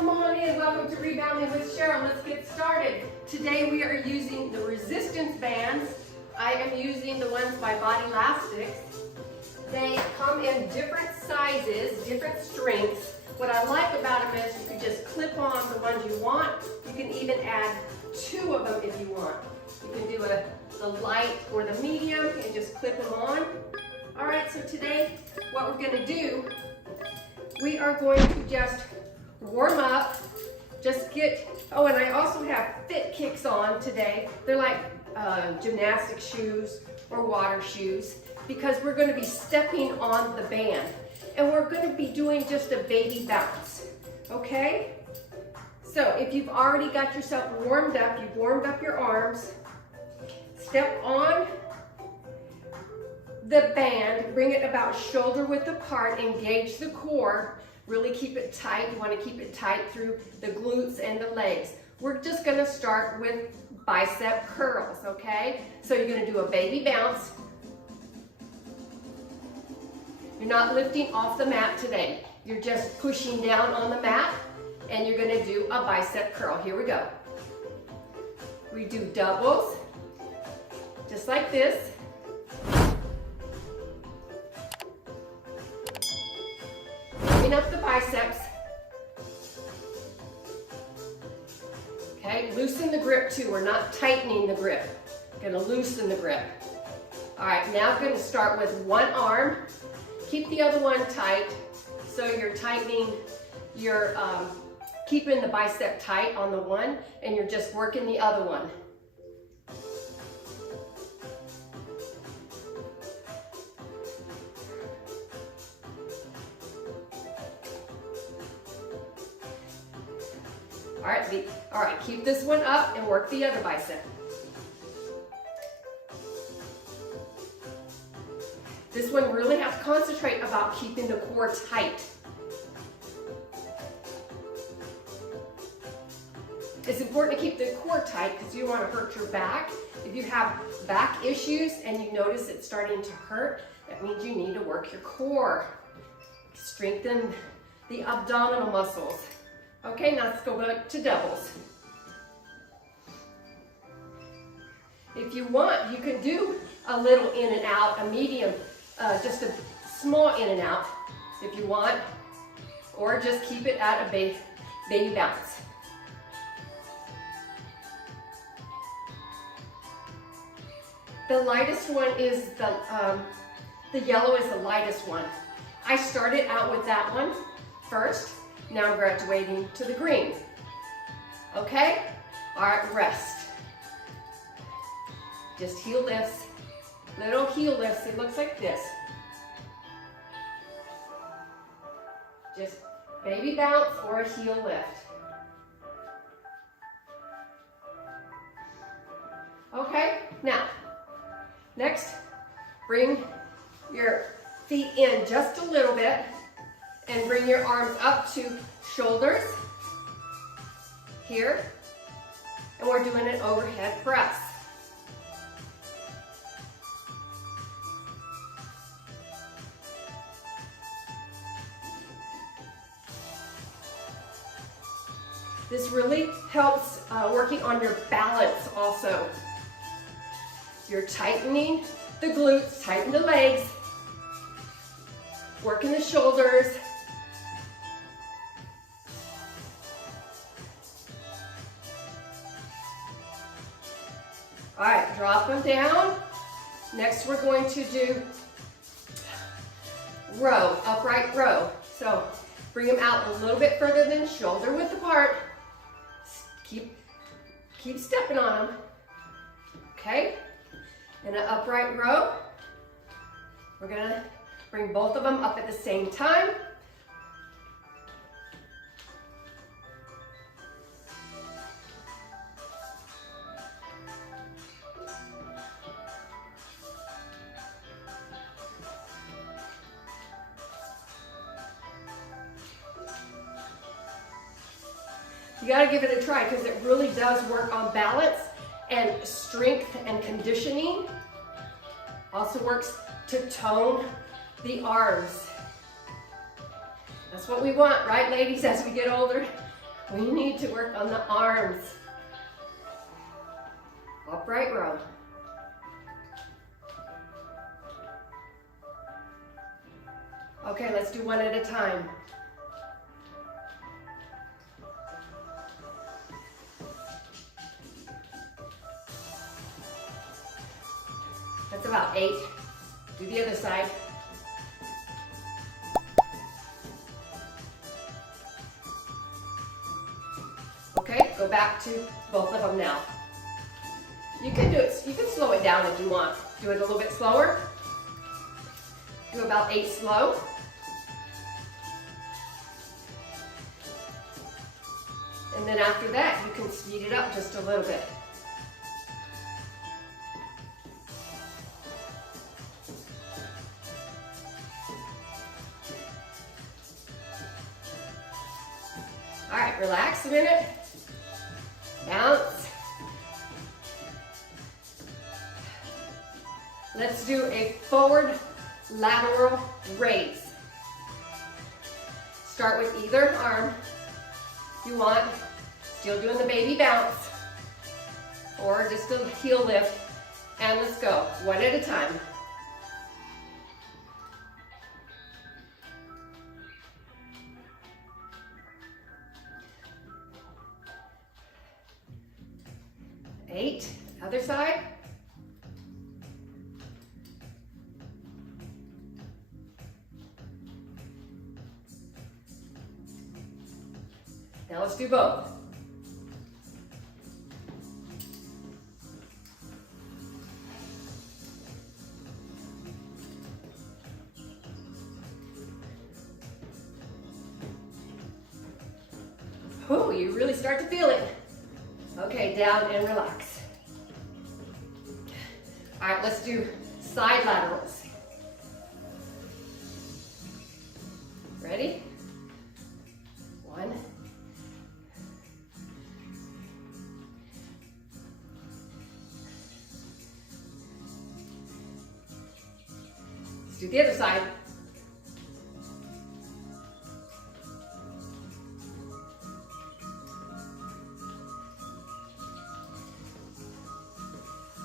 come on in. Welcome to Rebounding with Cheryl. Let's get started. Today we are using the resistance bands. I am using the ones by Body Elastics. They come in different sizes, different strengths. What I like about them is you can just clip on the ones you want. You can even add 2 of them if you want. You can do the light or the medium and just clip them on. All right, so today what we're going to do, we are going to just warm up, just get, oh, and I also have fit kicks on today. They're like gymnastic shoes or water shoes because we're going to be stepping on the band and we're going to be doing just a baby bounce, okay? So if you've already got yourself warmed up, you've warmed up your arms, step on the band, bring it about shoulder width apart, engage the core, really keep it tight. You want to keep it tight through the glutes and the legs. We're just going to start with bicep curls, okay? So you're going to do a baby bounce. You're not lifting off the mat today. You're just pushing down on the mat and you're going to do a bicep curl. Here we go. We do doubles, just like this. Bring up the biceps. Okay, loosen the grip too. We're not tightening the grip. We're going to loosen the grip. All right, now I'm going to start with one arm. Keep the other one tight. So you're tightening, you're keeping the bicep tight on the one, and you're just working the other one. All right, keep this one up and work the other bicep. This one really has to concentrate about keeping the core tight. It's important to keep the core tight because you don't want to hurt your back. If you have back issues and you notice it's starting to hurt, that means you need to work your core. Strengthen the abdominal muscles. Okay, now let's go back to doubles. If you want, you can do a little in and out, a medium, just a small in and out if you want, or just keep it at a baby bounce. The lightest one is the yellow is the lightest one. I started out with that one first. Now I'm graduating to the green. Okay? All right, rest. Just heel lifts, little heel lifts. It looks like this. Just baby bounce or a heel lift. Okay, now, next, bring your feet in just a little bit and bring your arms up to shoulders here, and we're doing an overhead press. This really helps working on your balance also. You're tightening the glutes, tighten the legs, working the shoulders. All right, drop them down. Next, we're going to do row, upright row. So bring them out a little bit further than shoulder width apart. Keep stepping on them. Okay, in an upright row, we're gonna bring both of them up at the same time. You got to give it a try because it really does work on balance and strength and conditioning. Also works to tone the arms. That's what we want, right, ladies, as we get older? We need to work on the arms. Upright row. Okay, let's do one at a time. That's about 8. Do the other side. Okay, go back to both of them now. You can do it, you can slow it down if you want. Do it a little bit slower. Do about 8 slow. And then after that, you can speed it up just a little bit. All right, relax a minute. Bounce. Let's do a forward lateral raise. Start with either arm if you want. Still doing the baby bounce. Or just a heel lift. And let's go, one at a time. Eight, other side. Now let's do both. Oh, you really start to feel it. Okay, down and relax. All right, let's do side laterals. Ready? 1. Let's do the other side.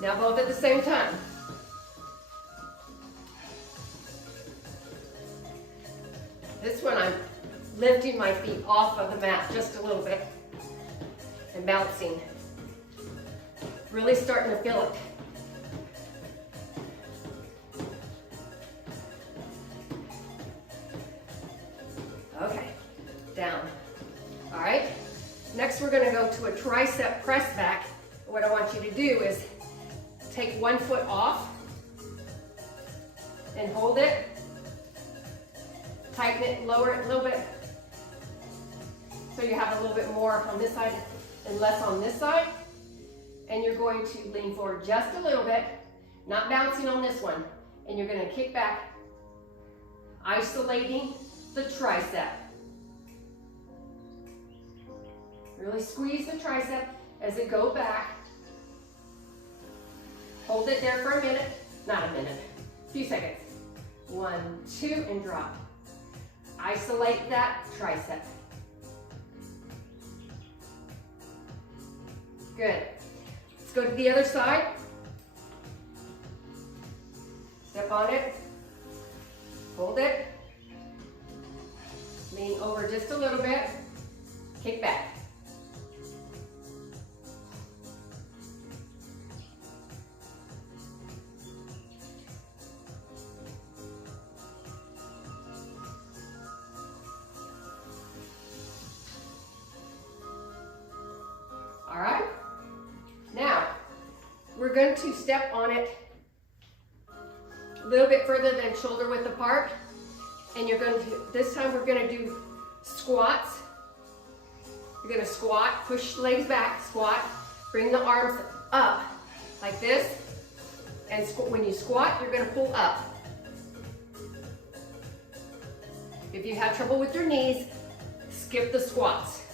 Now both at the same time. This one I'm lifting my feet off of the mat just a little bit and bouncing. Really starting to feel it. Okay, down. All right, next we're gonna go to a tricep press back. What I want you to do is take one foot off and hold it. Tighten it, lower it a little bit. So you have a little bit more on this side and less on this side. And you're going to lean forward just a little bit, not bouncing on this one. And you're gonna kick back, isolating the tricep. Really squeeze the tricep as it goes back. Hold it there for a minute, not a minute, a few seconds. 1, 2, and drop. Isolate that tricep. Good. Let's go to the other side. Step on it. Hold it. Lean over just a little bit. Kick back. All right, now we're going to step on it a little bit further than shoulder width apart, and you're going to, this time we're going to do squats. You're going to squat, push legs back, squat, bring the arms up like this, and when you squat, you're going to pull up. If you have trouble with your knees, skip the squats.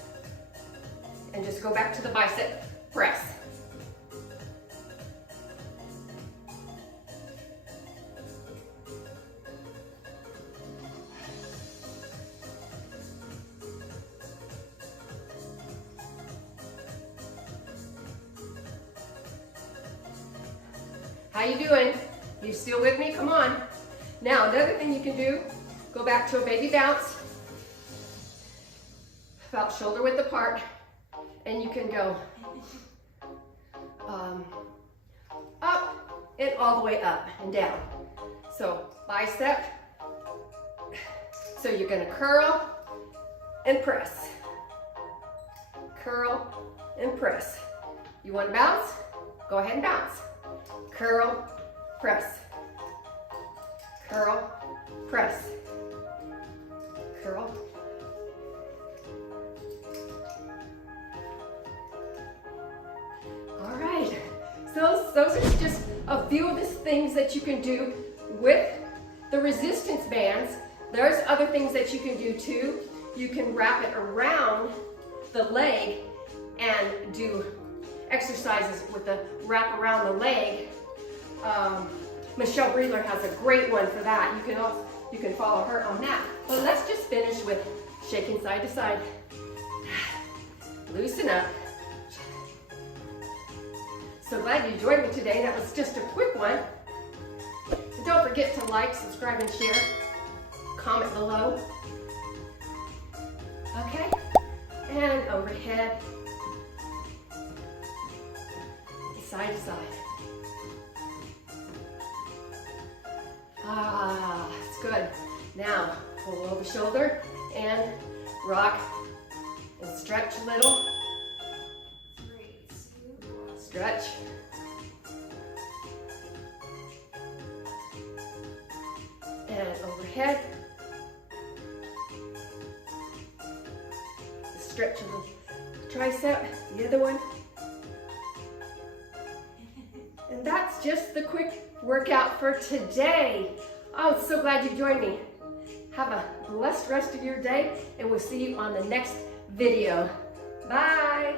And just go back to the bicep press. How you doing? You still with me? Come on. Now, another thing you can do, go back to a baby bounce, about shoulder width apart, and you can go up and all the way up and down. So bicep. So you're gonna curl and press. Curl and press. You want to bounce? Go ahead and bounce. Curl, press. Curl, press. Curl. All right. So those are just a few of the things that you can do with the resistance bands. There's other things that you can do too. You can wrap it around the leg and do exercises with the wrap around the leg. Michelle Breedler has a great one for that. You can follow her on that. But let's just finish with shaking side to side. Loosen up. So glad you joined me today. That was just a quick one. And don't forget to like, subscribe, and share. Comment below. Okay? And overhead. Side to side. Ah, it's good. Now, pull over shoulder and rock and stretch a little. Stretch. And overhead. Stretch of the tricep, the other one. And that's just the quick workout for today. Oh, so glad you joined me. Have a blessed rest of your day, and we'll see you on the next video. Bye.